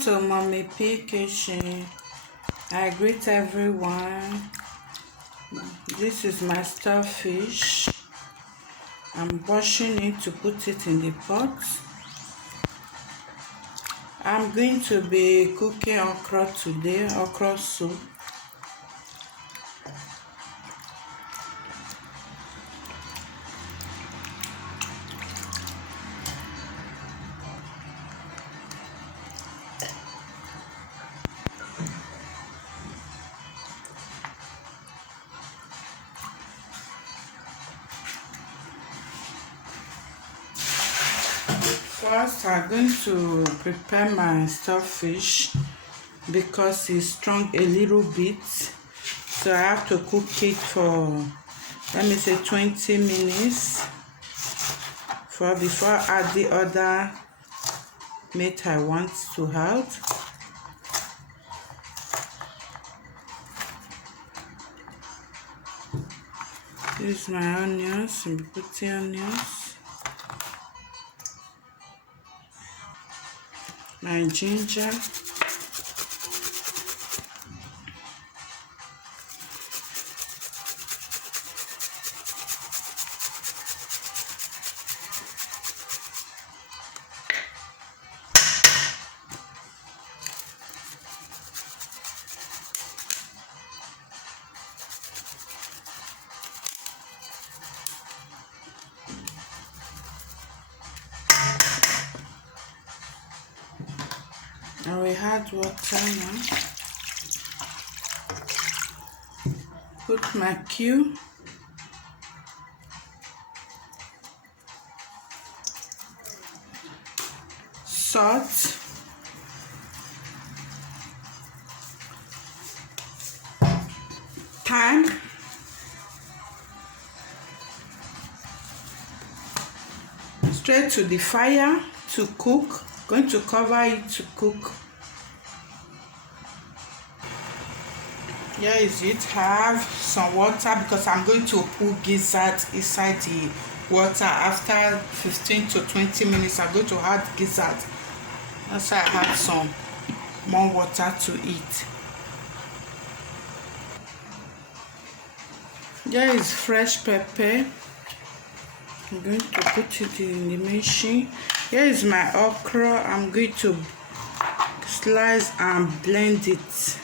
Welcome to Mommy P Kitchen. I greet everyone. This is my starfish. I'm washing it to put it in the pot. I'm going to be cooking okra today, okra soup. First, I'm going to prepare my starfish because it's strong a little bit. So I have to cook it for, let me say, 20 minutes before I add the other meat I want to add. This is my onions, I'm putting onions, my ginger, and we add water now. Put my cube, salt, thyme, straight to the fire to cook. Going to cover it to cook. Here is it. I have some water because I'm going to put gizzard inside the water. After 15 to 20 minutes, I'm going to add gizzard. That's why I have some more water to eat. Here is fresh pepper. I'm going to put it in the machine. Here is my okra. I'm going to slice and blend it.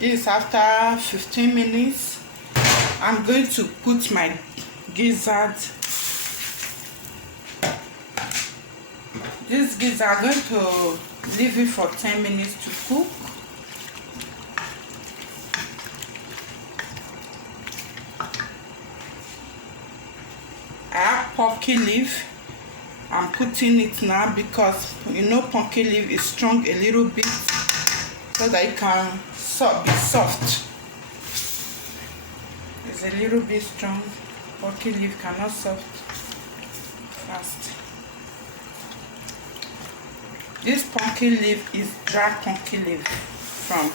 This after 15 minutes. I'm going to put my gizzard. This gizzard, I'm going to leave it for 10 minutes to cook. I have pumpkin leaf. I'm putting it now because you know pumpkin leaf is strong a little bit so that it can be soft. It's a little bit strong. Pumpkin leaf cannot soft fast. This pumpkin leaf is dry pumpkin leaf from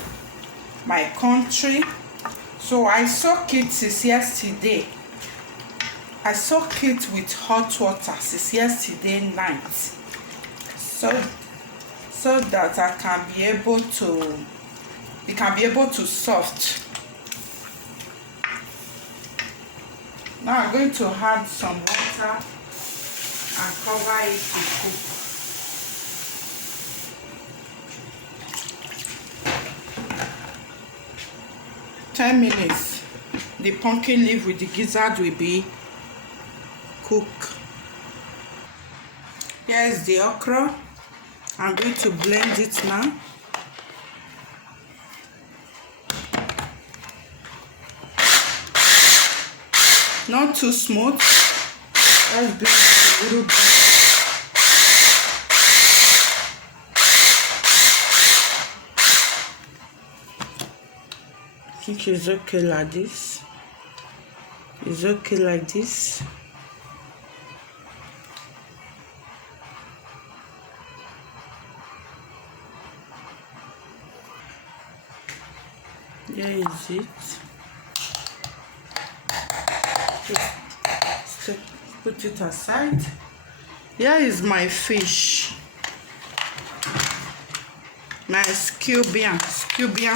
my country. So I soak it since yesterday. I soak it with hot water since yesterday night. So that I can be able to soft. Now I'm going to add some water and cover it to cook. For 10 minutes. The pumpkin leaf with the gizzard will be cooked. Here is the okra. I'm going to blend it now. Not too smooth. Let's blend it a little bit. think it's okay like this. It's okay like this. Here is it. Just put it aside. Here is my fish. My scubian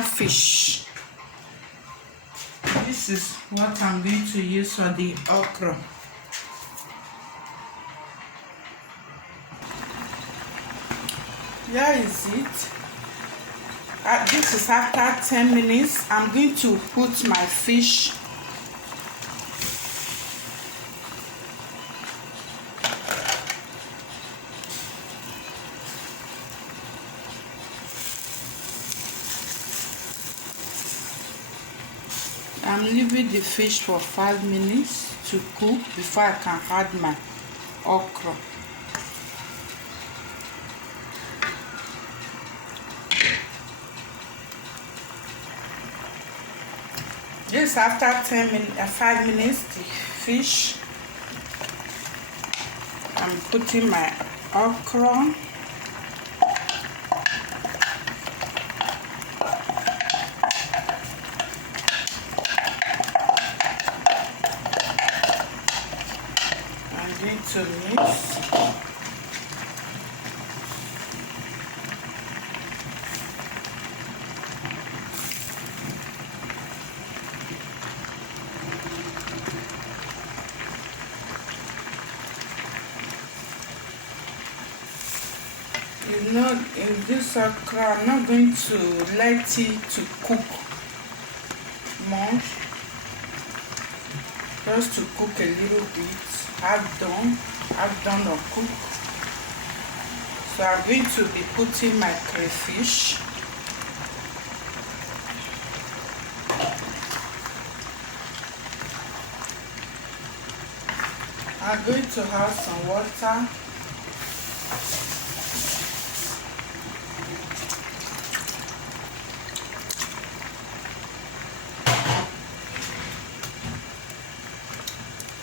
fish. This is what I'm going to use for the okra. Here is it. This is after 10 minutes. I'm going to put my fish. I'm leaving the fish for 5 minutes to cook before I can add my okra. Just after 5 minutes, the fish, I'm putting my okra. I'm going to mix. In this okra, I'm not going to let it to cook much, just to cook a little bit, half done or cook. So I'm going to be putting my crayfish. I'm going to have some water.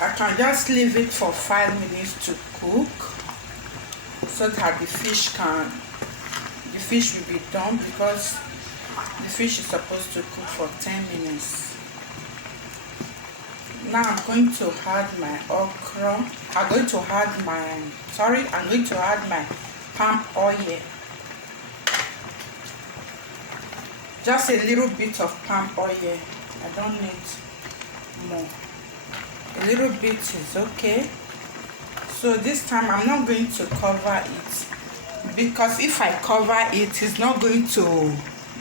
I can just leave it for 5 minutes to cook so that the fish will be done, because the fish is supposed to cook for 10 minutes. Now I'm going to add my okra. I'm going to add my palm oil. Just a little bit of palm oil. I don't need more. A little bit is okay. So this time I'm not going to cover it, because if I cover it, it's not going to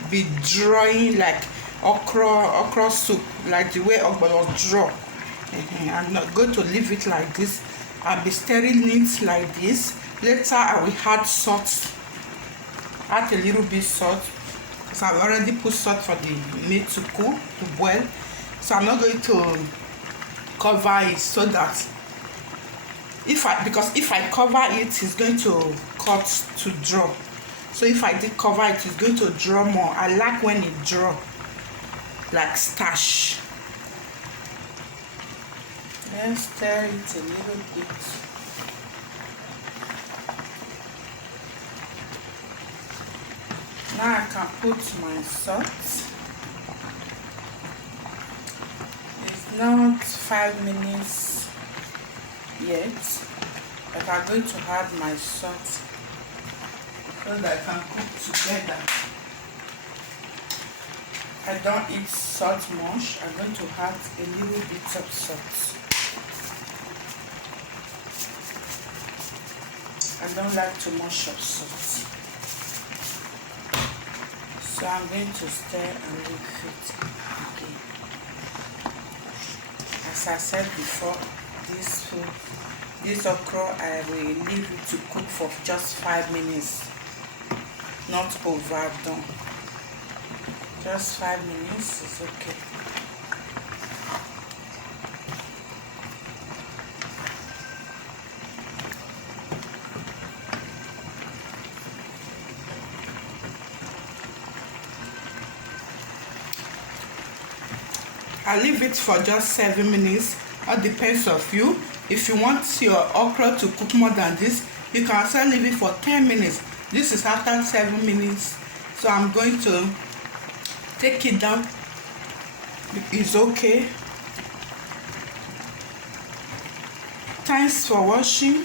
be drying like okra soup, like the way okra draw. I'm not going to leave it like this. I'll be stirring it like this. Later I will add salt. Add a little bit salt, because I've already put salt for the meat to cook, to boil. So I'm not going to cover it, so that if I cover it, it's going to cut to draw. So if I did cover it, it's going to draw more. I like when it draw like starch. Then stir it a little bit. Now I can put my salt. Not 5 minutes yet, but I'm going to add my salt so that I can cook together. I don't eat salt much. I'm going to add a little bit of salt. I don't like too much of salt. So I'm going to stir and leave it again. As I said before, this okra, I will leave it to cook for just 5 minutes, not overdone. Just 5 minutes is okay. I leave it for just 7 minutes. All depends of you. If you want your okra to cook more than this, you can also leave it for 10 minutes. This is after 7 minutes. So I'm going to take it down. It's okay. Thanks for watching.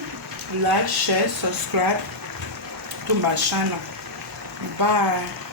Like, share, subscribe to my channel. Bye.